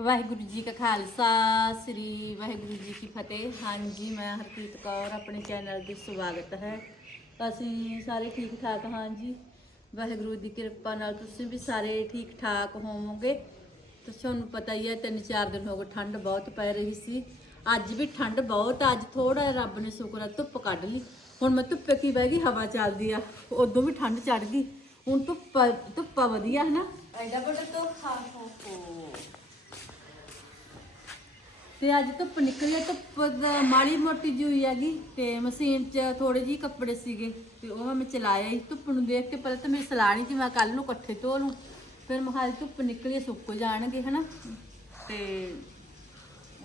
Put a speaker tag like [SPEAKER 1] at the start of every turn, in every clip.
[SPEAKER 1] ਵਾਹਿਗੁਰੂ ਜੀ ਕਾ ਖਾਲਸਾ, ਸ੍ਰੀ ਵਾਹਿਗੁਰੂ ਜੀ ਕੀ ਫਤਿਹ। ਹਾਂਜੀ, ਮੈਂ ਹਰਪ੍ਰੀਤ ਕੌਰ, ਆਪਣੇ ਚੈਨਲ ਦੀ ਸਵਾਗਤ ਹੈ। ਅਸੀਂ ਸਾਰੇ ਠੀਕ ਠਾਕ ਹਾਂ ਜੀ? ਵਾਹਿਗੁਰੂ ਦੀ ਕਿਰਪਾ ਨਾਲ ਤੁਸੀਂ ਵੀ ਸਾਰੇ ਠੀਕ ਠਾਕ ਹੋਵੋਗੇ? ਤੇ ਤੁਹਾਨੂੰ ਪਤਾ ਹੀ ਹੈ ਤਿੰਨ ਚਾਰ ਦਿਨ ਹੋ ਗਏ, ਠੰਡ ਬਹੁਤ ਪੈ ਰਹੀ ਸੀ। ਅੱਜ ਵੀ ਠੰਡ ਬਹੁਤ ਅੱਜ ਥੋੜਾ ਜਿਹਾ ਰੱਬ ਨੇ ਸ਼ੁਕਰ ਆ, ਧੁੱਪ ਕੱਢ ਲਈ। ਹੁਣ ਮੈਂ ਧੁੱਪੇ ਕੀ ਬਹਿ ਗਈ, ਹਵਾ ਚੱਲਦੀ ਆ। ਉਦੋਂ ਵੀ ਠੰਡ ਚੜ ਗਈ, ਹੁਣ ਧੁੱਪ, ਧੁੱਪਾ ਵਧੀਆ ਹੈ ਨਾ ਐਡਾ ਬੜਾ ਧੋਖਾ ਹੋ ਹੋ ਤੇ ਅੱਜ ਧੁੱਪ ਨਿਕਲੀ ਆ, ਧੁੱਪ ਦਾ ਮਾੜੀ ਮੋਟੀ ਜਿਹੀ ਹੋਈ ਹੈਗੀ ਤੇ ਮਸ਼ੀਨ 'ਚ ਥੋੜੇ ਜਿਹੇ ਕੱਪੜੇ ਸੀਗੇ ਤੇ ਉਹ ਮੈਂ ਚਲਾਇਆ ਹੀ ਧੁੱਪ ਨੂੰ ਦੇਖ ਕੇ ਪਹਿਲਾਂ ਤਾਂ ਮੇਰੀ ਸਲਾਹ ਨਹੀਂ ਸੀ ਮੈਂ ਕੱਲ ਨੂੰ ਇਕੱਠੇ ਧੋ ਲੂੰ ਫਿਰ ਮੈਂ ਕਿਹਾ ਧੁੱਪ ਨਿਕਲੀ ਸੁੱਕ ਜਾਣਗੇ ਹਨਾ? ਤੇ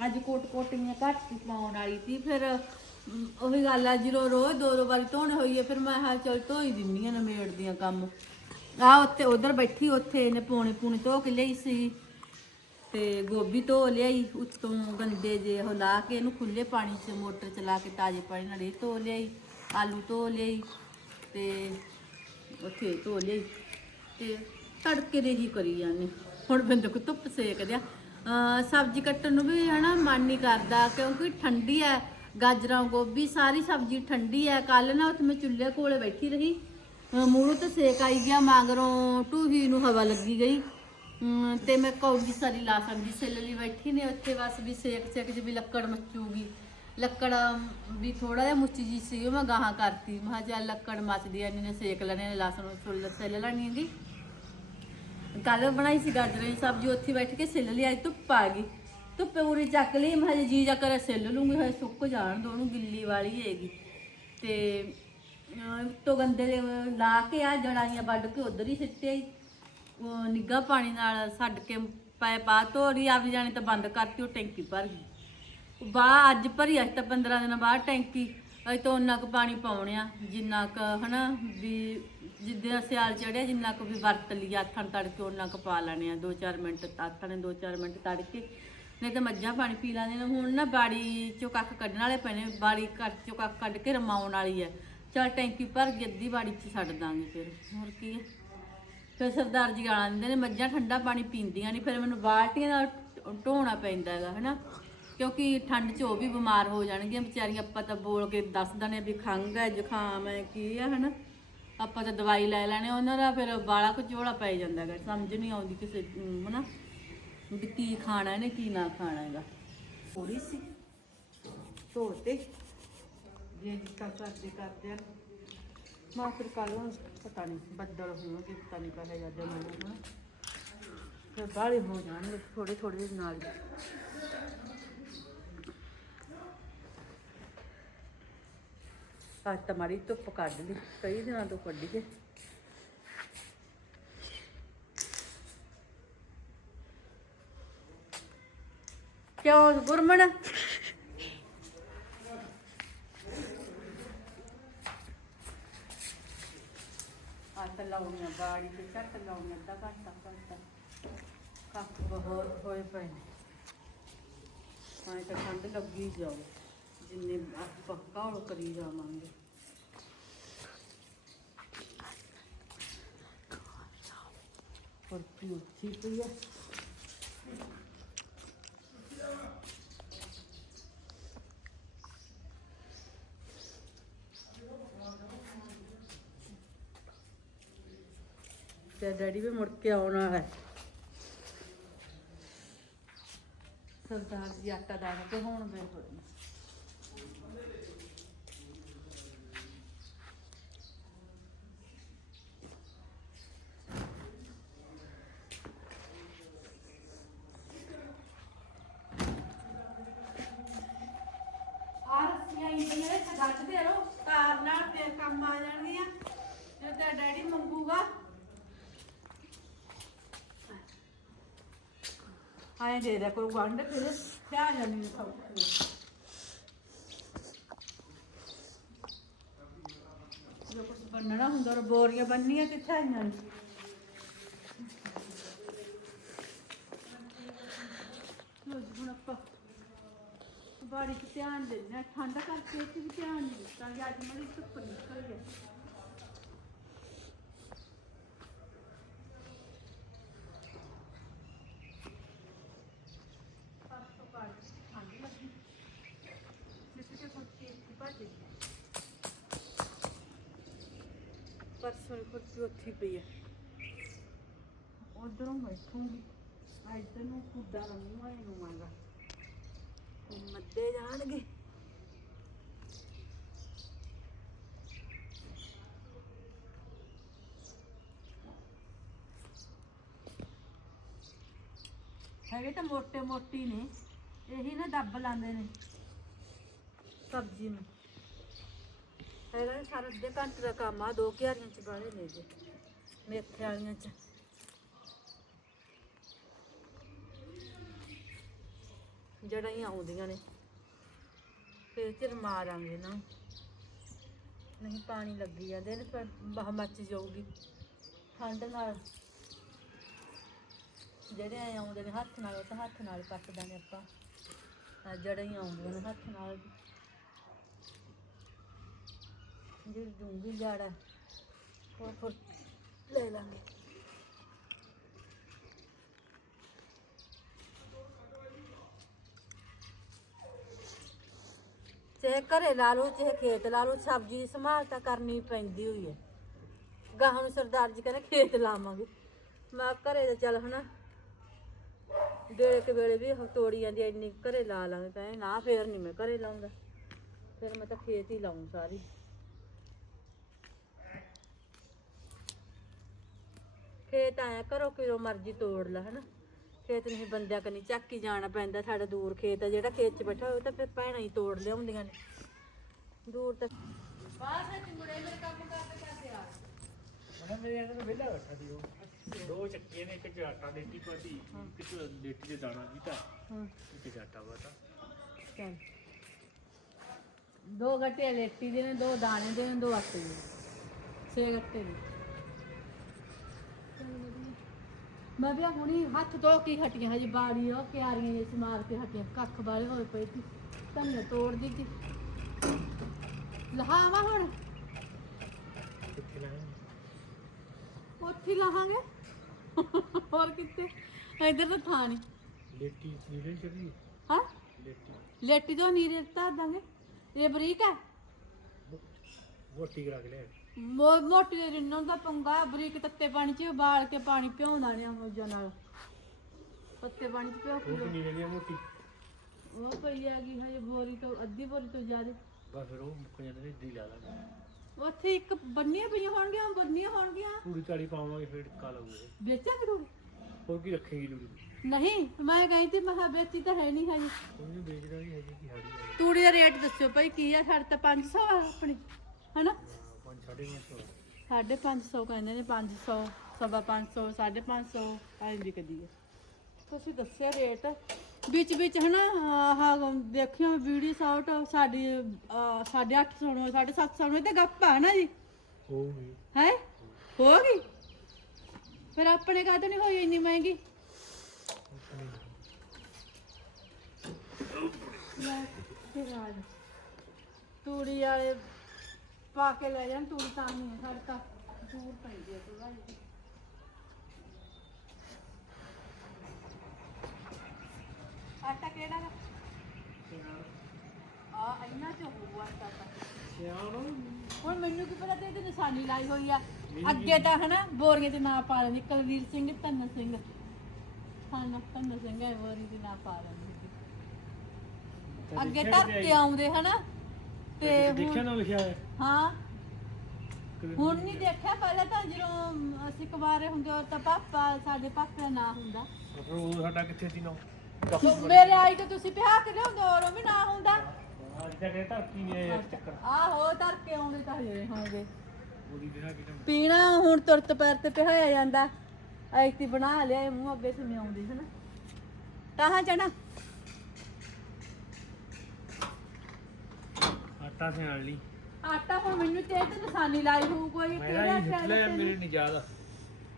[SPEAKER 1] ਅੱਜ ਕੋਟ ਕੋਟੀਆਂ ਘੱਟ ਸੀ ਪਾਉਣ ਵਾਲੀ ਸੀ। ਫਿਰ ਉਹੀ ਗੱਲ ਆ ਜਦੋਂ ਰੋਜ਼ ਦੋ ਦੋ ਵਾਰੀ ਧੋਣੇ ਹੋਈਏ ਫਿਰ ਮੈਂ ਹਾਂ ਚਲ ਧੋ ਹੀ ਦਿੰਨੀ ਆ ਨਮੇੜਦੀਆਂ ਕੰਮ। ਆ ਉੱਥੇ ਉਧਰ ਬੈਠੀ ਉੱਥੇ ਇਹਨੇ ਪੌਣੇ ਪੂਣੇ ਧੋ ਕੇ ਲਈ ਸੀ। ਤੇ ਗੋਭੀ ਧੋ ਲਿਆਈ, ਉੱਤੋਂ ਗੰਦੇ ਜੇ ਉਹ ਲਾ ਕੇ ਇਹਨੂੰ ਖੁੱਲੇ ਪਾਣੀ 'ਚ ਮੋਟਰ ਚਲਾ ਕੇ ਤਾਜ਼ੇ ਪਾਣੀ ਨਾਲ ਇਹ ਧੋ ਲਿਆਈ, ਆਲੂ ਧੋ ਲਿਆਈ ਤੇ ਉੱਥੇ ਧੋ ਲਿਆਈ ਤੇ ਤੜਕੇ ਦੇ ਹੀ ਕਰੀ ਜਾਂਦੇ। ਹੁਣ ਬੰਦੇ ਕੋ ਧੁੱਪ ਸੇਕ ਦਿਆ। ਸਬਜ਼ੀ ਕੱਟਣ ਨੂੰ ਵੀ ਹਨਾ ਮਨ ਨਹੀਂ ਕਰਦਾ ਕਿਉਂਕਿ ਠੰਡੀ ਹੈ ਗਾਜਰਾਂ, ਗੋਭੀ ਸਾਰੀ ਸਬਜ਼ੀ ਠੰਡੀ ਹੈ ਕੱਲ ਨਾ ਉੱਥੇ ਮੈਂ ਚੁੱਲ੍ਹੇ ਕੋਲੇ ਬੈਠੀ ਰਹੀ। ਅਹ ਮੂਹਰੋਂ ਤੇ ਸੇਕ ਆਈ ਗਿਆ, ਮਗਰੋਂ ਟੂਹੀ ਨੂੰ ਹਵਾ ਲੱਗੀ ਗਈ। ਤੇ ਮੈਂ ਕੌਡੀ ਸਾਰੀ ਲਾ ਸਕਦੀ ਸੇਲ ਲਈ ਬੈਠੀ ਨੇ ਉੱਥੇ ਬਸ ਵੀ ਸੇਕ ਸੇਕ ਚ ਵੀ ਲੱਕੜ ਮੱਚੂਗੀ। ਲੱਕੜ ਵੀ ਥੋੜਾ ਜਿਹਾ ਮੁੱਚੀ ਜੀ ਸੀ ਉਹ ਮੈਂ ਗਾਹਾਂ ਕਰਤੀ। ਮੈਂ ਕਿਹਾ ਚੱਲ ਲੱਕੜ ਮੱਚਦੀ ਐ ਨੇ ਸੇਕ ਲੈਣੇ ਨੇ ਲਸਣ ਛੁੱਲ ਸੇਲ ਲੈਣੀ ਹੈਗੀ। ਕੱਲ ਬਣਾਈ ਸੀ ਗਾਜਰਾਂ ਦੀ ਸਬਜ਼ੀ ਉੱਥੇ ਬੈਠ ਕੇ ਸਿੱਲ ਲਈ ਅੱਜ ਧੁੱਪ ਆ ਗਈ। ਧੁੱਪੇ ਪੂਰੀ ਚੱਕ ਲਈ ਮੈਂ ਹਜੇ ਜੀ ਜਾ ਕਰ ਸਿੱਲ ਲੂੰਗੀ ਹਜੇ ਸੁੱਕ ਜਾਣ ਦੋ ਉਹਨੂੰ ਗਿੱਲੀ ਵਾਲੀ ਹੈਗੀ। ਤੇ ਅਹ, ਗੰਦੇ ਲਾ ਕੇ ਆ ਜੜਾਈਆਂ ਵੱਢ ਕੇ ਉਧਰ ਹੀ ਸਿੱਟੇ ਆਈ ਉਹ ਨਿੱਘਾ ਪਾਣੀ ਨਾਲ ਛੱਡ ਕੇ ਪੈ ਪਾ ਧੋਰੀ ਆਪਦੀ ਜਾਣੀ ਤਾਂ ਬੰਦ ਕਰਤੀ, ਉਹ ਟੈਂਕੀ ਭਰ ਗਈ। ਉਹ ਬਾ ਅੱਜ ਭਰੀ ਅੱਜ ਤਾਂ 15 ਦਿਨਾਂ ਬਾਅਦ ਟੈਂਕੀ। ਅਸੀਂ ਤਾਂ ਉਨਾ ਕੁ ਪਾਣੀ ਪਾਉਣਿਆ ਜਿੰਨਾ ਕੁ ਹਨਾ ਵੀ ਜਿੱਦਾਂ ਸਿਆਲ ਚੜਿਆ, ਜਿੰਨਾ ਕੁ ਵੀ ਵਰਤ ਲਈ ਆਥਣ ਤੜਕੇ ਉਨਾ ਕੁ ਪਾ ਲੈਣੇ ਆ। 2-4 ਮਿੰਟ ਆਥਣੇ 2-4 ਮਿੰਟ ਤੜਕੇ। ਨਹੀਂ ਤਾਂ ਮੱਝਾਂ ਪਾਣੀ ਪੀ ਲੈਂਦੇ ਨੇ। ਹੁਣ ਨਾ ਬਾੜੀ ਚੋਂ ਕੱਖ ਕੱਢਣ ਵਾਲੇ ਪਏ ਨੇ ਬਾੜੀ ਘਰ ਚੋਂ ਕੱਖ ਕੱਢ ਕੇ ਰਮਾਉਣ ਵਾਲੀ ਹੈ ਚਲ ਟੈਂਕੀ ਭਰ ਗਈ, ਅੱਧੀ ਬਾੜੀ 'ਚ ਛੱਡ ਦਾਂਗੇ ਫਿਰ। ਹੋਰ ਕੀ ਹੈ ਫਿਰ ਸਰਦਾਰ ਜੀ ਗਾਲਾਂ ਦਿੰਦੇ ਨੇ ਮੱਝਾਂ ਠੰਡਾ ਪਾਣੀ ਪੀਂਦੀਆਂ ਨਹੀਂ ਫਿਰ ਮੈਨੂੰ ਬਾਲਟੀਆਂ ਨਾਲ ਢੋਣਾ ਪੈਂਦਾ ਹੈਗਾ ਹਨਾ? ਕਿਉਂਕਿ ਠੰਡ 'ਚ ਉਹ ਵੀ ਬਿਮਾਰ ਹੋ ਜਾਣਗੀਆਂ ਵਿਚਾਰੀਆਂ ਆਪਾਂ ਤਾਂ ਬੋਲ ਕੇ ਦੱਸ ਦਨੇ ਵੀ ਖੰਘ ਹੈ ਜ਼ੁਕਾਮ ਹੈ ਕੀ ਹੈ ਹਨਾ? ਆਪਾਂ ਤਾਂ ਦਵਾਈ ਲੈ ਲੈਣੇ ਉਹਨਾਂ ਦਾ ਫਿਰ ਬਾਲਾ ਕੁ ਝੋਲਾ ਪੈ ਜਾਂਦਾ ਹੈਗਾ ਸਮਝ ਨਹੀਂ ਆਉਂਦੀ ਕਿਸੇ ਹਨਾ? ਵੀ ਕੀ ਖਾਣਾ ਇਹਨੇ ਕੀ ਨਾ ਖਾਣਾ ਹੈਗਾ। ਥੋੜੀ ਸੀ। ਧੋਤੇ ਜੇ ਜਿੱਤਾ ਕਰਦੇ ਕਰਦੇ ਆ ਮਾਂ ਫਿਰ ਕੱਲ ਹੁਣ ਪਤਾ ਨਹੀਂ ਬੱਦਲ ਹੋਣਗੇ, ਪਤਾ ਨਹੀਂ ਕਹੇ ਜਾਂਦੇ ਮੈਨੂੰ ਹਨਾ ਫਿਰ ਬਾਹਲੇ ਹੋ ਜਾਣਗੇ ਥੋੜੇ ਥੋੜੇ ਨਾਲ ਅੱਜ ਤਾਂ ਮਾੜੀ ਧੁੱਪ ਕੱਢ ਲਈ, ਕਈ ਦਿਨਾਂ ਤੋਂ ਕੱਢੀ ਕੇ ਕਿਉਂ ਗੁਰਮਣ ਹੱਥ ਲਾਉਣੀਆਂ ਬਾੜੀ ਤੇ ਝੱਟ ਲਾਉਣੀਆਂ, ਅੱਧਾ ਘੰਟਾ ਘੰਟਾ। ਕੱਖ ਬਹੁਤ ਹੋਏ ਪਏ ਨੇ। ਤਾਂ ਤਾਂ ਠੰਡ ਲੱਗੀ ਜਾਓ ਜਿੰਨੇ ਪੱਕਾ ਕਾਹਲ ਕਰੀ ਜਾਵਾਂਗੇ। ਪਰ ਕੀ ਉੱਚੀ ਹੈ ਤੇ ਡੈਡੀ ਵੀ ਮੁੜ ਕੇ ਆਉਣਾ ਹੈ। ਸਰਦਾਰ ਜੀ ਆਟਾ ਦਾਣ ਕੇ ਹੁਣ ਬੇ ਹੋਏ ਨੇ। ਆ ਰੱਸੀਆਂ ਕਾਰ ਨਾਲ ਤੇ ਕੰਮ ਆ ਜਾਣਗੀਆਂ। ਜੇ ਤੇ ਡੈਡੀ ਮੰਗੂਗਾ ਆਏ ਦੇ ਦੇ ਕੋਈ ਗੰਢ ਫਿਰ ਕਿਆ ਜਾਣੀ ਸਭ ਜੋ ਕੁਝ ਬੰਨਣਾ ਹੁੰਦਾ ਉਹ ਬੋਰੀਆਂ ਬੰਨੀਆਂ ਕਿੱਥੇ ਆਈਆਂ ਨੇ? ਲੋ ਜੀ, ਹੁਣ ਆਪਾਂ ਬਾੜੀ 'ਚ ਧਿਆਨ ਦੇਣਾ ਠੰਡ ਕਰਕੇ ਇੱਥੇ ਵੀ ਧਿਆਨ ਨਹੀਂ ਦਿੱਤਾ ਅੱਜ ਮੜੀ ਧੁੱਪ ਨਿਕਲ ਗਈ। ਪਰਸੋਂ ਉੱਥੇ ਪਈ ਆ। ਉਧਰੋਂ ਬੈਠੂੰਗੀ। ਆ ਇੱਧਰ ਨੂੰ ਕੁੱਦਾ ਲੰਮਾ ਇਹਨੂੰ ਮੰਗਾ ਮੱਦੇ ਜਾਣਗੇ। ਹੈਗੇ ਤਾਂ ਮੋਟੇ ਮੋਟੀ ਨੇ। ਇਹੀ ਨਾ ਦੱਬ ਲਾਉਂਦੇ ਨੇ। ਸਬਜ਼ੀ ਨੂੰ। ਹੈਗਾ ਨਾ ਸਾਰਾ ਅੱਧੇ ਘੰਟੇ ਦਾ ਕੰਮ ਆ, ਦੋ ਕਿਆਰੀਆਂ ਚ ਬਾਲੇ ਨੇ ਜੇ ਮੇਥੇ ਵਾਲੀਆਂ ਚ। ਜਿਹੜਾ ਹੀ ਆਉਂਦੀਆਂ ਨੇ, ਫਿਰ ਚਿਰ ਮਾਰਾਂਗੇ ਨਾ। ਨਹੀਂ, ਪਾਣੀ ਲੱਗੀ ਜਾਂਦੇ ਨੇ ਫਿਰ ਬਾਹ ਮੱਚ ਜਾਊਗੀ। ਠੰਡ ਨਾਲ। ਜਿਹੜੇ ਐਂ ਆਉਂਦੇ ਨੇ, ਹੱਥ ਨਾਲ, ਉਹ ਤਾਂ ਹੱਥ ਨਾਲ ਕੱਟ ਨੇ ਆਪਾਂ। ਆਹ ਜੜ੍ਹਾਂ ਹੀ ਆਉਂਦੀਆਂ ਨੇ, ਹੱਥ ਨਾਲ। ਜਿਹੜੀ ਡੂੰਗੀ ਜੜਾ ਉਹ ਫਿਰ ਲੈ ਲਾਂਗੇ। ਚਾਹੇ ਘਰੇ ਲਾ ਲਓ ਚਾਹੇ ਖੇਤ ਲਾ ਲਓ ਸਬਜ਼ੀ ਦੀ ਸੰਭਾਲ ਤਾਂ ਕਰਨੀ ਪੈਂਦੀ ਹੋਈ ਹੈ। ਗਾਹਾਂ ਨੂੰ ਸਰਦਾਰ ਜੀ ਕਹਿੰਦੇ ਖੇਤ ਲਾਵਾਂਗੇ। ਮੈਂ ਕਿਹਾ ਘਰੇ ਤਾਂ ਚੱਲ ਹਨਾ ਵੇਲੇ ਕੇ ਵੇਲੇ ਵੀ ਤੋੜੀ ਜਾਂਦੀ ਐ, ਇੰਨੀ ਘਰੇ ਲਾ ਲਾਂਗੇ ਕਹਿੰਦੇ ਨਾ ਫੇਰ ਨਹੀਂ ਮੈਂ ਘਰੇ ਲਾਉਂਦਾ। ਫਿਰ ਮੈਂ ਤਾਂ ਖੇਤ ਹੀ ਲਾਉਂ ਸਾਰੀ। ਖੇਤ ਆਇਆ ਕਰੋ ਕਿਰੋ ਮਰਜ਼ੀ ਤੋੜ ਲਾ ਹਨਾ? ਖੇਤ ਨਹੀਂ ਬੰਦਿਆਂ ਕਨੀ ਚੱਕ ਹੀ ਜਾਣਾ ਪੈਂਦਾ ਸਾਡਾ ਦੂਰ ਖੇਤ ਆ ਜਿਹੜਾ ਖੇਤ 'ਚ ਬੈਠਾ ਹੋਇਆ ਉਹ ਤਾਂ ਫਿਰ ਭੈਣਾਂ ਹੀ ਤੋੜ ਲਿਆਉਂਦੀਆਂ ਨੇ। ਦੂਰ ਤੱਕ ਬਾਹਰ ਹੈ ਮੁੰਡੇ ਮੇਰੇ ਕੰਮ ਕਰਦੇ ਕਰਦੇ ਆ।
[SPEAKER 2] ਮੈਂ ਮੇਰੇ ਅੰਦਰ ਵਿਹਲਾ ਬੈਠਾ ਸੀ ਉਹ। ਦੋ ਚੱਕੀਆਂ ਨੇ ਇੱਕ ਚ ਆਟਾ ਦੇਤੀ ਪਾਤੀ ਇੱਕ ਚ ਦੇਤੀ ਚ ਦਾਣਾ ਦਿੱਤਾ
[SPEAKER 1] ਹਾਂ।
[SPEAKER 2] ਇੱਕ ਚ ਆਟਾ ਪਾਤਾ
[SPEAKER 1] ਚੱਲ। ਦੋ ਗੱਟੇ ਲੇਟੀ ਦੇ ਨੇ ਦੋ ਦਾਣੇ ਦੇ ਨੇ ਦੋ ਆਟੇ ਦੇ ਨੇ। ਛੇ ਗੱਟੇ ਨੇ ਮੈਂ ਵੀ ਹੁਣੀ ਹੱਥ ਧੋ ਕੇ ਹੀ ਹਟੀਆਂ ਹਜੇ ਬਾੜੀ ਉਹ ਕਿਆਰੀਆਂ ਜਿਹਾ ਸਮਾਰ ਕੇ ਹਟੀਆਂ ਕੱਖ ਵਾਲੇ ਹੋਏ ਪਏ ਸੀ। ਧੰਨੇ ਤੋੜ ਦਿੱਤੀ ਲਹਾਵਾ ਹੁਣ? ਉੱਥੇ ਹੀ ਲਾਹਾਂਗੇ ਹੋਰ ਕਿੱਥੇ? ਇੱਧਰ ਤਾਂ ਥਾਂ ਨਹੀਂ
[SPEAKER 2] ਲੇਟੀ ਨੀਲੇ ਚੜੀ
[SPEAKER 1] ਹਾਂ?
[SPEAKER 2] ਲੇਟੀ।
[SPEAKER 1] ਲੇਟੀ ਤੋਂ ਨੀਰੇ ਧਰ ਦਾਂਗੇ। ਇਹ ਬਰੀਕ ਹੈ?
[SPEAKER 2] ਮੋਟੀ ਕਰਾ ਕੇ ਲਿਆ
[SPEAKER 1] ਮੋ- ਮੋਟੀ ਦੇ ਰਿੰਨਾਂ ਦਾ ਪੰਗਾ ਬਰੀਕ ਤੱਤੇ ਪਾਣੀ 'ਚ ਉਬਾਲ ਕੇ ਪਾਣੀ ਭਿਉਂਦਾ ਨੇ ਮੋਜਾਂ ਨਾਲ। ਤੱਤੇ ਪਾਣੀ 'ਚ ਭਿਓ
[SPEAKER 2] ਉਹ
[SPEAKER 1] ਕੇ
[SPEAKER 2] ਕਿੰਨੀ ਲੈਣੀ ਆ ਮੋਟੀ।
[SPEAKER 1] ਉਹ ਪਈ ਹੈਗੀ ਹਜੇ ਬੋਰੀ ਤੋਂ ਅੱਧੀ ਬੋਰੀ ਤੋਂ ਜ਼ਿਆਦਾ।
[SPEAKER 2] ਬਸ ਫਿਰ ਉਹ ਮੁੱਕ ਜਾਂਦੇ ਨੇ ਇੱਦਾਂ ਹੀ ਲਾ ਲਾਂਗੇ।
[SPEAKER 1] ਉੱਥੇ ਇੱਕ ਬੰਨੀਆਂ ਪਈਆਂ ਹੋਣਗੀਆਂ ਬੰਨੀਆਂ ਹੋਣਗੀਆਂ।
[SPEAKER 2] ਪੂਰੀ ਤਾੜੀ ਪਾਵਾਂਗੇ ਫਿਰ ਟਿੱਕਾ ਲਾਉਂਗੇ
[SPEAKER 1] ਵੇਚਾਂਗੇ ਤੂੰ
[SPEAKER 2] ਹੋਰ ਕੀ ਰੱਖੇਗੀ ਲੂੜੀ
[SPEAKER 1] ਨਹੀਂ ਮੈਂ ਕਹੀ ਤੇ ਮੈਂ ਕਿਹਾ ਵੇਚੀ ਤਾਂ ਹੈ ਨਹੀਂ ਹਜੇ।
[SPEAKER 2] ਉਹਨੂੰ ਵੇਚਦਾ ਵੀ ਹੈਗੀ ਕਿ ਹਾੜੀ ਹੈ।
[SPEAKER 1] ਤੂੜੀ ਦਾ ਰੇਟ ਦੱਸਿਓ ਭਾਈ ਕੀ ਆ ਸਾਡੇ ਤਾਂ 500 ਆ ਆਪਣੀ। ਹਨਾ?
[SPEAKER 2] ਪੰਜ ਸਾਢੇ ਪੰਜ ਸੌ
[SPEAKER 1] ਸਾਢੇ 500 ਕਹਿੰਦੇ ਨੇ 500 ਸਵਾ 500 ਸਾਢੇ 500 ਐਂ ਵਿਕਦੀ ਹੈ। ਤੁਸੀਂ ਦੱਸਿਆ ਰੇਟ। ਵਿੱਚ ਵਿੱਚ ਹਨਾ ਆਹ ਦੇਖਿਓ ਵੀਡੀਓ ਸ਼ਾਟ ਸਾਡੀ ਅਹ, ਸਾਢੇ 800 ਨੂੰ ਸਾਢੇ 700 ਨੂੰ ਇਹ ਤਾਂ ਗੱਪ ਆ ਨਾ ਜੀ?
[SPEAKER 2] ਹੋਊਗੀ।
[SPEAKER 1] ਹੈ? ਹੋ ਗਈ ਫਿਰ ਆਪਣੇ ਕਾਹਤੋਂ ਨਹੀਂ ਹੋਈ ਇੰਨੀ ਮਹਿੰਗੀ। ਤੂੜੀ ਵਾਲੇ ਪਾ ਕੇ ਲੈ ਜਾਣ ਤੂੜੀ ਤਾਂ ਨਹੀਂ ਹੈ ਸਾਡੇ ਤਾਂ। ਦੂਰ ਪੈਂਦੀ ਹੈ ਥੋੜਾ ਜਿਹਾ ਆਟਾ ਕਿਹੜਾ ਵਾ? ਆ ਇੰਨਾ ਚ ਹੋਊ ਆਟਾ ਤਾਂ।
[SPEAKER 2] ਸਿਆਣੋ
[SPEAKER 1] ਹੁਣ ਮੈਨੂੰ ਕੀ ਪਤਾ ਤੇ ਇਹਦੀ ਨਿਸ਼ਾਨੀ ਲਾਈ ਹੋਈ ਆ। ਅੱਗੇ ਤਾਂ ਹਨਾ ਬੋਰੀਆਂ ਦੇ ਨਾਂ ਪਾ ਲੈਂਦੀ ਕੁਲਵੀਰ ਸਿੰਘ ਧੰਨ ਸਿੰਘ। ਹਾਂ ਧੰਨ ਸਿੰਘ ਹੈ ਬੋਰੀ ਦੇ ਨਾਂ ਪਾ ਲੈਂਦੀ ਸੀ। ਅੱਗੇ ਧਰ ਕੇ ਆਉਂਦੇ ਹਨਾ। ਤੇ
[SPEAKER 2] ਦੇਖਿਆ
[SPEAKER 1] ਹੁਣ
[SPEAKER 2] ਨਾ ਲਿਖਿਆ ਹੈ?
[SPEAKER 1] ਹਾਂ।
[SPEAKER 2] ਕਦੇ
[SPEAKER 1] ਹੁਣ ਨਹੀਂ ਦੇਖਿਆ। ਪਹਿਲਾਂ ਤਾਂ ਜਦੋਂ ਅਸੀਂ ਕੁਵਾਰੇ ਹੁੰਦੇ ਉਹ ਤਾਂ ਪਾਪਾ ਸਾਡੇ ਪਾਪੇ ਦਾ ਨਾਂ ਹੁੰਦਾ।
[SPEAKER 2] ਫਿਰ ਉਹ ਸਾਡਾ ਕਿੱਥੇ ਸੀ ਨਾ?
[SPEAKER 1] ਮੇਰੇ ਆਈ ਤਾਂ ਤੁਸੀਂ ਵਿਆਹ ਕੇ ਲਿਆਉਂਦੇ ਹੋਰ ਵੀ ਨਾਂ ਹੁੰਦਾ।
[SPEAKER 2] ਅੱਜ ਤੱਕ ਇਹ ਧਰਤੀ ਨੇ ਇੱਕ ਚੱਕਰ।
[SPEAKER 1] ਆਹੋ ਧਰ ਕੇ ਆਉਂਦੇ ਤਾਂ ਹਜੇ ਹੋਣਗੇ।
[SPEAKER 2] ਉਹਦੀ ਦੇਣਾ ਕਿ
[SPEAKER 1] ਪੀਣਾ ਹੁਣ ਤੁਰਤ ਪੈਰ ਤੇ ਪਿਹਾਇਆ ਜਾਂਦਾ। ਐਤੀ ਬਣਾ ਲਿਆ ਮੂੰਹ ਅੱਗੇ ਸੁਣੇ ਆਉਂਦੀ ਹਨਾ। ਤਾਹਾਂ ਚਣਾ
[SPEAKER 2] ਆਟਾ ਸਿਆਣ ਲਈ।
[SPEAKER 1] ਆਟਾ ਹੁਣ ਮੈਨੂੰ ਤੇ ਤੇ ਨਿਸ਼ਾਨੀ ਲਾਈ ਹੋਊ ਕੋਈ
[SPEAKER 2] ਮੇਰਾ
[SPEAKER 1] ਕਿਹੜਾ
[SPEAKER 2] ਹੀ
[SPEAKER 1] ਤੈਨੂੰ?
[SPEAKER 2] ਮੇਰੇ ਨਹੀਂ ਯਾਦ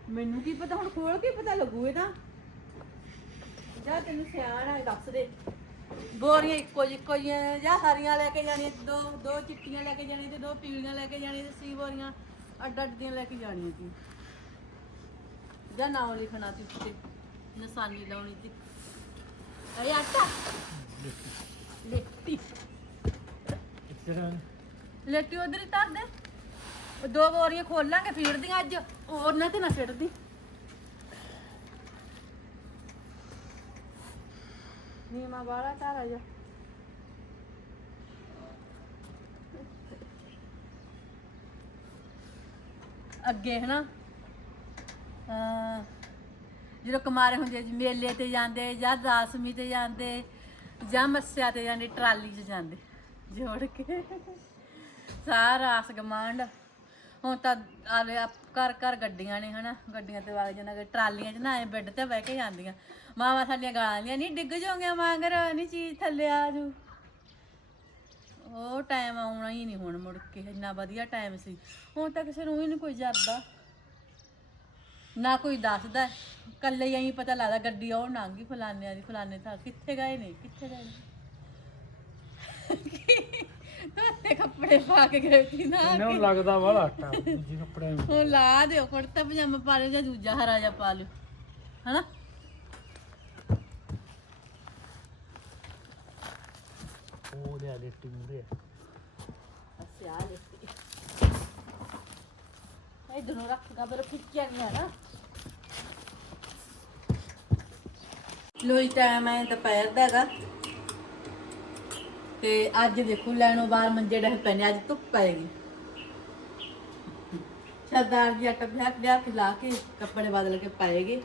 [SPEAKER 1] ਮੈਨੂੰ ਕੀ ਪਤਾ ਹੁਣ ਖੋਲ ਕੇ ਪਤਾ ਲੱਗੂ ਇਹਦਾ? ਜਾ ਤੈਨੂੰ ਸਿਆਣ ਹੈ ਦੱਸ ਦੇ। ਬੋਰੀਆਂ ਇੱਕੋ ਜਿੱਕੋ ਜਿਹੀਆਂ ਜਾਂ ਹਰੀਆਂ ਲੈ ਕੇ ਜਾਣੀਆਂ ਦੋ ਦੋ ਚਿੱਟੀਆਂ ਲੈ ਕੇ ਜਾਣੀਆਂ ਤੇ ਦੋ ਪੀਲੀਆਂ ਲੈ ਕੇ ਜਾਣੀਆਂ ਤੇ ਸੀ ਬੋਰੀਆਂ ਅੱਡ ਅੱਡ ਦੀਆਂ ਲੈ ਕੇ ਜਾਣੀਆਂ ਸੀ। ਜਾਂ ਨਾਮ ਲਿਖਣਾ ਸੀ ਉੱਤੇ ਨਿਸ਼ਾਨੀ ਲਾਉਣੀ ਸੀ। ਇਹ ਆਟਾ। ਲੇਟੀ ਲੇਟੀ ਉਧਰ ਹੀ ਧਰ ਦੇ। ਉਹ ਦੋ ਬੋਰੀਆਂ ਖੋਲਾਂਗੇ ਫੀਡ ਦੀਆਂ ਅੱਜ। ਉਹਨਾਂ ਤੇ ਨਾ ਸਿੱਟਦੀ। ਨੀਮਾ ਵਾਲਾ ਤਾਰਾ ਜਾ। ਅੱਗੇ ਹਨਾ ਅਹ ਜਦੋਂ ਕੁਮਾਰੇ ਹੁੰਦੇ ਸੀ ਮੇਲੇ ਤੇ ਜਾਂਦੇ ਜਾਂ ਦਸਵੀਂ ਤੇ ਜਾਂਦੇ ਜਾਂ ਮੱਸਿਆ ਤੇ ਜਾਂਦੇ ਟਰਾਲੀ 'ਚ ਜਾਂਦੇ। ਜੋੜ ਕੇ। ਸਾਰਾ ਆਸ ਗਮਾਂਡ ਹੁਣ ਤਾਂ ਆਲੇ ਘਰ ਘਰ ਗੱਡੀਆਂ ਨੇ ਹਨਾ, ਗੱਡੀਆਂ ਤੇ ਵਗ ਜਾਣਾ ਟਰਾਲੀਆਂ 'ਚ ਨਾ ਐ ਬੈੱਡ ਤੇ ਬਹਿ ਕੇ ਜਾਂਦੀਆਂ। ਮਾਵਾਂ ਸਾਡੀਆਂ ਗਾਲਾਂ ਦੀਆਂ ਨਹੀਂ ਡਿੱਗ ਜਾਓਗੇ ਮਾਂਗਰ ਨਹੀਂ ਚੀਜ਼ ਥੱਲੇ ਆ ਜੂ ਉਹ ਟਾਈਮ ਆਉਣਾ ਹੀ ਨਹੀਂ ਹੁਣ ਮੁੜ ਕੇ, ਇੰਨਾ ਵਧੀਆ ਟਾਈਮ ਸੀ। ਹੁਣ ਤਾਂ ਕਿਸੇ ਨੂੰ ਹੀ ਨਹੀਂ ਕੋਈ ਜਰਦਾ। ਨਾ ਕੋਈ ਦੱਸਦਾ। ਹੈ। ਕੱਲੇ ਹੀ ਪਤਾ ਲੱਗਦਾ, ਗੱਡੀ ਉਹ ਲੰਘ ਗਈ ਫਲਾਨਿਆਂ ਦੀ, ਫਲਾਨੇ ਥਾਂ ਕਿੱਥੇ ਗਏ ਨੇ, ਕਿੱਥੇ ਗਏ ਨੇ। ਧੋਤੇ ਕੱਪੜੇ ਪਾ ਕੇ ਗਏ ਸੀ ਨਾ
[SPEAKER 2] ਇਹਨਾਂ ਨੂੰ ਲੱਗਦਾ ਵਾਲਾ ਆਟਾ ਦੂਜੇ ਕੱਪੜਿਆਂ ਨੂੰ।
[SPEAKER 1] ਉਹ ਲਾ ਦਿਓ ਕੁੜਤਾ ਪਜਾਮਾ ਪਾ ਲਿਓ ਜਾਂ ਦੂਜਾ ਹਰਾ ਜਿਹਾ ਪਾ ਲਿਓ ਹਨਾ?
[SPEAKER 2] ਉਹ ਲਿਆ ਲੇਟੀ ਮੂਰੇ
[SPEAKER 1] ਅਸੀਂ ਆ ਲੈਤੀ। ਇਹ ਦੋਨੋਂ ਰੱਖਦਾ ਪਰ ਖਿੱਚਿਆ ਨਹੀਂ ਨਾ। ਲੋਈ ਟਾਈਮ ਹੈ ਦੁਪਹਿਰ ਦਾ ਹੈਗਾ। ਤੇ ਅੱਜ ਦੇਖੋ ਲੈਣੋਂ ਬਾਹਰ ਮੰਜੇ ਡਹਿ ਪੈਣੇ ਅੱਜ ਧੁੱਪ ਪਏਗੀ। ਸਰਦਾਰ ਜੀ ਆਟਾ ਵਿਆਹ ਵਿਆਹ ਕੇ ਲਾ ਕੇ ਕੱਪੜੇ ਬਦਲ ਕੇ ਪਾਏਗੇ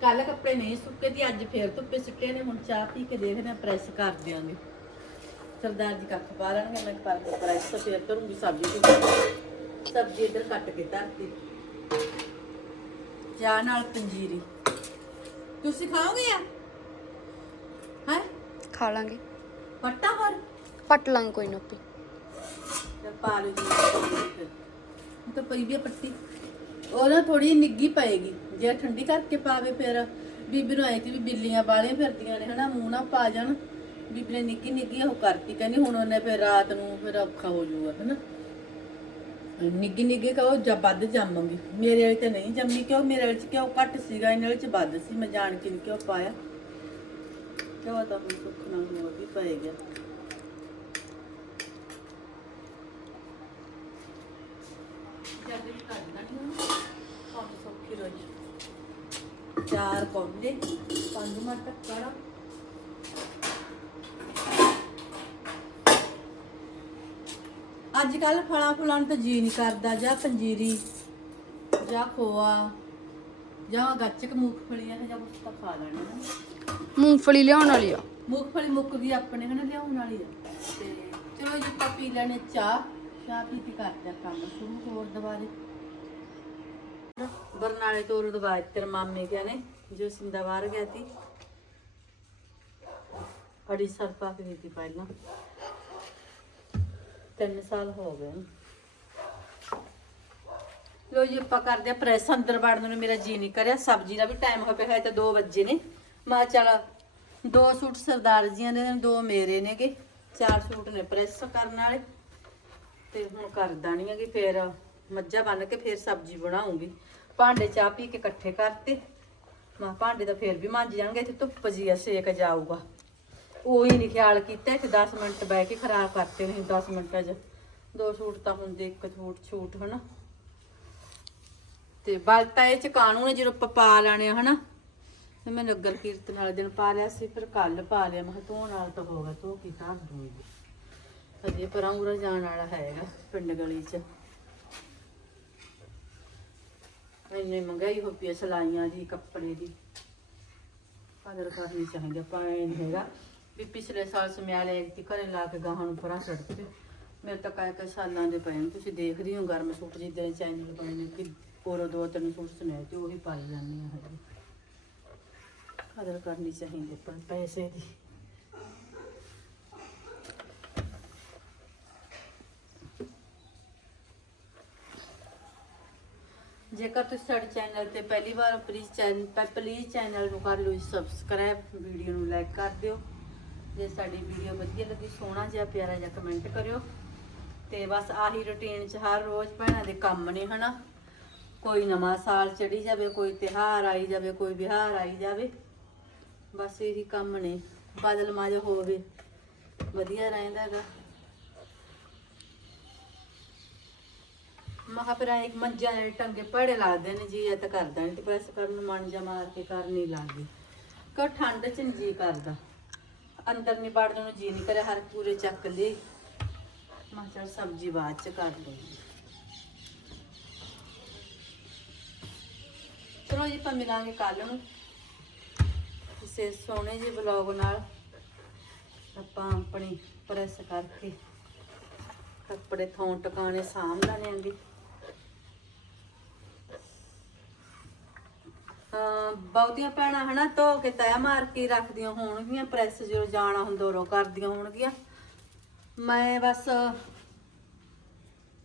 [SPEAKER 1] ਕੱਲ ਕੱਪੜੇ ਨਹੀਂ ਸੁੱਕੇ ਤੇ ਅੱਜ ਫੇਰ ਧੁੱਪੇ ਸੁੱਟੇ ਨੇ, ਹੁਣ ਚਾਹ ਪੀ ਕੇ ਦੇਖਦੇ ਆ ਪ੍ਰੈਸ ਕਰ ਦਿਆਂਗੇ। ਸਰਦਾਰ ਜੀ ਕੱਖ ਪਾ ਲੈਣਗੇ, ਮੈਂ ਕਰ ਕੇ ਪ੍ਰੈਸ ਤੋਂ ਫੇਰ ਕਰੂੰਗੀ ਸਬਜ਼ੀ ਦੀ ਸਬਜ਼ੀ ਇੱਧਰ ਕੱਟ ਕੇ ਧਰਤੀ। ਚਾਹ ਨਾਲ ਪੰਜੀਰੀ। ਤੁਸੀਂ ਖਾਓਗੇ ਆ? ਹੈ?
[SPEAKER 3] ਖਾ ਲਾਂਗੇ।
[SPEAKER 1] ਪੱਟਾ ਹੋਰ
[SPEAKER 3] ਪੱਟ ਲਾਂਗੇ ਕੋਈ ਨਾ ਆਪੇ।
[SPEAKER 1] ਤੇ ਪਾ ਲਓ ਜੀ। ਹੁਣ ਤਾਂ ਪਈ ਵੀ ਆ ਪੱਟੀ। ਉਹ ਨਾ ਥੋੜੀ ਨਿੱਗੀ ਪਏਗੀ। ਜੇ ਠੰਡੀ ਕਰਕੇ ਪਾਵੇ ਫਿਰ। ਬੀਬੀ ਨੂੰ ਆਏ ਕਿ ਵੀ ਬਿੱਲੀਆਂ ਵਾਲੀਆਂ ਫਿਰਦੀਆਂ ਨੇ ਹਨਾ ਮੂੰਹ ਨਾ ਪਾ ਜਾਣ। ਬੀਬੀ ਨੇ ਨਿੱਗੀ ਨਿੱਗੀ ਉਹ ਕਰਤੀ ਕਹਿੰਦੀ ਹੁਣ ਉਹਨੇ ਫਿਰ ਰਾਤ ਨੂੰ ਫਿਰ ਔਖਾ ਹੋ ਜਾਊਗਾ ਹਨਾ। ਨਿੱਗੀ ਨਿੱਗੀ ਕਹੋ ਜਾਂ ਵੱਧ ਜੰਮੂਗੀ। ਮੇਰੇ ਵਾਲੀ ਤੇ ਨਹੀਂ ਜੰਮੀ ਕਿਉਂ? ਮੇਰੇ ਵਾਲੀ ਚ ਕਿਉਂ ਘੱਟ ਸੀਗਾ? ਇਹਨਾਂ ਵਾਲੀ ਚ ਵੱਧ ਸੀ। ਮੈਂ ਜਾਣ ਕੇ ਨਹੀਂ ਕਿਉਂ ਪਾਇਆ? ਕਿਉਂ ਤਾਂ ਹੁਣ ਸੁੱਖ ਨਾਲ ਹੋਰ ਵੀ ਪਏ ਗਿਆ ਜਦ ਵੀ ਕਰਨਾ ਨਹੀਂ ਹੁਣ ਸੌਖੀ ਰੋਜ। ਚਾਰ ਪੰਜ ਕੜਾ ਅੱਜ ਕੱਲ ਫਲਾਂ ਫੁਲਾਂ ਨੂੰ ਤਾਂ ਜੀ ਨਹੀਂ ਕਰਦਾ ਜਾਂ ਪੰਜੀਰੀ ਜਾਂ ਖੋਆ ਜਾਂ ਗੱਚਕ ਮੂੰਗਫਲੀਆਂ ਜਾਂ ਕੁਛ ਤਾਂ ਖਾ ਲੈਣਾ। ਨਾ
[SPEAKER 3] ਮੂੰਗਫਲੀ ਲਿਆਉਣ ਵਾਲੀ ਆ।
[SPEAKER 1] ਮੂੰਗਫਲੀ ਮੁੱਕ ਗਈ ਆਪਣੇ ਹਨਾ ਲਿਆਉਣ ਵਾਲੀ ਆ। ਤੇ ਚਲੋ ਜੀ, ਆਪਾਂ ਪੀ ਲੈਣੇ ਚਾਹ। ਚਾਹ ਪੀ ਕੇ ਕਰਦੇ ਆ ਕੰਮ ਸ਼ੁਰੂ ਹੋਰ ਦੁਬਾਰੇ। ਬਰਨਾਲੇ ਤੋਂ ਰਦਵਾਜ ਤੇਰੇ ਮਾਮੇ ਗਿਆ ਨੇ, ਜੋ ਸਿੰਦਾ ਬਾਹਰ ਗਿਆ ਸੀ। ਅੜੀ ਸਾਲ ਪਾ ਕੇ ਗਈ ਪਹਿਲਾਂ। ਤਿੰਨ ਸਾਲ ਹੋ ਗਏ ਲੋ ਜੀ, ਆਪਾਂ ਕਰਦੇ ਆ ਪ੍ਰੈਸ। ਅੰਦਰ ਵੜਨ ਨੂੰ ਮੇਰਾ ਜੀ ਨਹੀਂ ਕਰਿਆ। ਸਬਜ਼ੀ ਦਾ ਵੀ ਟਾਈਮ ਹੋ ਪਿਆ ਹੈ ਤੇ 2 ਵਜੇ ਨੇ। ਮੈਂ ਕਿਹਾ ਚੱਲ ਦੋ ਸੂਟ ਸਰਦਾਰ ਜੀਆਂ ਦੇ ਨੇ, ਦੋ ਮੇਰੇ ਨੇਗੇ। ਚਾਰ ਸੂਟ ਨੇ ਪ੍ਰੈਸ ਕਰਨ ਵਾਲੇ। ਤੇ ਹੁਣ ਕਰ ਦਾਣੀ ਹੈਗੀ ਫੇਰ ਮੱਝਾਂ ਬੰਨ ਕੇ ਫੇਰ ਸਬਜ਼ੀ ਬਣਾਉਂਗੀ। ਭਾਂਡੇ ਚਾਹ ਪੀ ਕੇ ਇਕੱਠੇ ਕਰਤੇ। ਮੈਂ ਭਾਂਡੇ ਤਾਂ ਫੇਰ ਵੀ ਮੰਜ ਜਾਣਗੇ, ਇੱਥੇ ਧੁੱਪ ਜੀ ਆ, ਸੇਕ ਜਾਊਗਾ। ਉਹ ਹੀ ਨਹੀਂ ਖਿਆਲ ਕੀਤਾ, ਇੱਥੇ 10 ਮਿੰਟ ਬਹਿ ਕੇ ਖਰਾਬ ਕਰਤੇ ਨਹੀਂ 10 ਮਿੰਟਾਂ 'ਚ। ਦੋ ਸੂਟ ਤਾਂ ਹੁੰਦੇ, ਇੱਕ ਛੂਟ ਛੂਟ, ਹਨਾ। ਤੇ ਬਲਤਾ ਇਹ ਚ ਕਾਨੂੰਨ ਹੈ ਜਦੋਂ ਆਪਾਂ ਪਾ ਲੈਣੇ ਆ, ਹਨਾ। ਤੇ ਮੈਂ ਨਗਰ ਕੀਰਤਨ ਵਾਲੇ ਦਿਨ ਪਾ ਲਿਆ ਸੀ, ਫਿਰ ਕੱਲ ਪਾ ਲਿਆ। ਮੈਂ ਕਿਹਾ ਧੋਣ ਨਾਲ ਤਾਂ ਹੋ ਗਿਆ, ਧੋ ਕੇ ਧਰ ਦੂੰਗੀ। ਅਜੇ ਪਰਾਂ ਉਰਾ ਜਾਣ ਵਾਲਾ ਹੈਗਾ ਪਿੰਡ ਗਲੀ ਚ। ਇੰਨੀ ਮਹਿੰਗਾਈ ਹੋ ਪਈ ਸਲਾਈਆਂ ਦੀ, ਕੱਪੜੇ ਦੀ। ਕਦਰ ਕਰਨੀ ਚਾਹੀਦੀ ਆਪਾਂ ਇਹ ਨਹੀਂ ਹੈਗਾ ਵੀ ਪਿਛਲੇ ਸਾਲ ਸਮਿਆਲੇ ਦੀ ਘਰੇ ਲਾ ਕੇ ਗਾਹਾਂ ਨੂੰ ਪਰਾਂ ਛੱਡ ਤੇ। ਮੇਰੇ ਤਾਂ ਕਾਇ ਕਾਇ ਸਾਲਾਂ ਦੇ ਪਏ ਨੇ, ਤੁਸੀਂ ਦੇਖਦੇ ਹੋ ਗਰਮ ਸੂਟ ਜਿੱਦਾਂ ਚੈਨਲ ਬਣੇ ਨੇ ਕਿ ਕੋਰੋ ਦੋ ਤਿੰਨ ਸੂਟ ਸੁਨੇ ਤੇ ਉਹੀ ਪਾਈ ਜਾਂਦੀਆਂ ਆ ਹਜੇ। ਕਦਰ ਕਰਨੀ ਚਾਹੀਦੀ ਪਰ ਪੈਸੇ ਦੀ। ਜੇਕਰ ਤੁਸੀਂ ਸਾਡੇ ਚੈਨਲ ਤੇ ਪਹਿਲੀ ਵਾਰ ਪਲੀਜ਼ ਚੈਨਲ ਪਲੀਜ਼ ਚੈਨਲ ਨੂੰ ਕਰ ਲਓ ਸਬਸਕ੍ਰਾਈਬ ਵੀਡੀਓ ਨੂੰ ਲਾਈਕ ਕਰ ਦਿਓ। ਜੇ ਸਾਡੀ ਵੀਡੀਓ ਵਧੀਆ ਲੱਗੀ, ਸੋਹਣਾ ਜਿਹਾ ਪਿਆਰਾ ਜਿਹਾ ਕਮੈਂਟ ਕਰਿਓ। ਤੇ ਬਸ ਆਹੀ ਰੁਟੀਨ 'ਚ ਹਰ ਰੋਜ਼ ਭੈਣਾਂ ਦੇ ਕੰਮ ਨੇ, ਹਨਾ? ਕੋਈ ਨਵਾਂ ਸਾਲ ਚੜੀ ਜਾਵੇ, ਕੋਈ ਤਿਹਾਰ ਆਈ ਜਾਵੇ, ਕੋਈ ਵਿਹਾਰ ਆਈ ਜਾਵੇ। ਬਸ ਇਹੀ ਕੰਮ ਨੇ, ਬਾਦਲ ਮਾਜ ਹੋਵੇ, ਵਧੀਆ ਰਹਿੰਦਾ ਹੈਗਾ। ਮੈਂ ਕਿਹਾ ਫਿਰ ਐਂ ਇੱਕ ਮੰਜਾ ਦੇ ਟੰਗੇ ਪੜੇ ਲੱਗਦੇ ਨੇ, ਜੀ ਇਹ ਤਾਂ ਕਰਦਾ ਨਹੀਂ ਤੇ ਪ੍ਰੈਸ ਕਰਨ ਨੂੰ ਮਨ ਜਾ ਮਾਰ ਕੇ ਕਰ ਨਹੀਂ ਲੱਗਦੀ ਕਿ ਠੰਡ ਚ ਨਹੀਂ ਜੀ ਕਰਦਾ? ਅੰਦਰ ਨਹੀਂ ਵੜਨ ਨੂੰ ਜੀ ਨਹੀਂ ਕਰਿਆ ਹਰ ਪੂਰੇ ਚੱਕ ਲਈ ਮੈਂ ਕਿਹਾ ਚੱਲ ਸਬਜ਼ੀ ਬਾਅਦ ਚ ਕਰ ਲੂੰਗੀ ਚਲੋ ਜੀ, ਆਪਾਂ ਮਿਲਾਂਗੇ ਕੱਲ ਨੂੰ। ਕਿਸੇ ਸੋਹਣੇ ਜਿਹੇ ਬਲੌਗ ਨਾਲ ਆਪਾਂ ਆਪਣੀ ਪ੍ਰੈਸ ਕਰਕੇ ਕੱਪੜੇ ਥੋਂ ਟਿਕਾਣੇ ਸਾਂਭ ਲੈਣੇ ਬਹੁਤੀਆਂ ਭੈਣਾਂ ਹਨਾ ਧੋ ਕੇ ਤੈ ਮਾਰ ਕੇ ਰੱਖਦੀਆਂ ਹੋਣਗੀਆਂ ਪ੍ਰੈਸ ਜਦੋਂ ਜਾਣਾ ਹੁੰਦਾ ਉਰੋਂ ਕਰਦੀਆਂ ਹੋਣਗੀਆਂ। ਮੈਂ ਬਸ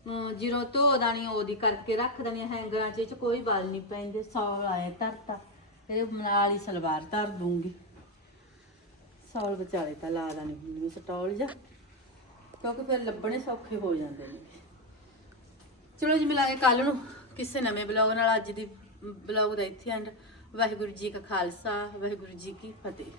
[SPEAKER 1] ਅਮ, ਜਦੋਂ ਧੋ ਦਾਣੀ ਉਹਦੀ ਕਰਕੇ ਰੱਖ ਦਣੀ ਹੈਂਗਰਾਂ 'ਚ ਇਹ 'ਚ ਕੋਈ ਬਲ ਨਹੀਂ ਪੈਂਦੇ ਸੌ ਆਏ ਧਰਤਾ। ਫਿਰ ਨਾਲ ਹੀ ਸਲਵਾਰ ਧਰ ਦੂੰਗੀ। ਸੌਲ ਵਿਚਾਲੇ ਤਾਂ ਲਾ ਦਾਣੀ ਹੁੰਦੀ ਸਟੋਲ ਜਾ ਕਿਉਂਕਿ ਫਿਰ ਲੱਭਣੇ ਸੌਖੇ ਹੋ ਜਾਂਦੇ ਨੇ। ਚਲੋ ਜੀ, ਮਿਲਾਂਗੇ ਕੱਲ ਨੂੰ ਕਿਸੇ ਨਵੇਂ ਬਲੌਗ ਨਾਲ। ਅੱਜ ਦੀ ਬਲੌਗ ਦਾ ਇੱਥੇ ਐਂਡ ਵਾਹਿਗੁਰੂ ਜੀ ਕਾ ਖਾਲਸਾ, ਵਾਹਿਗੁਰੂ ਜੀ ਕੀ ਫਤਿਹ।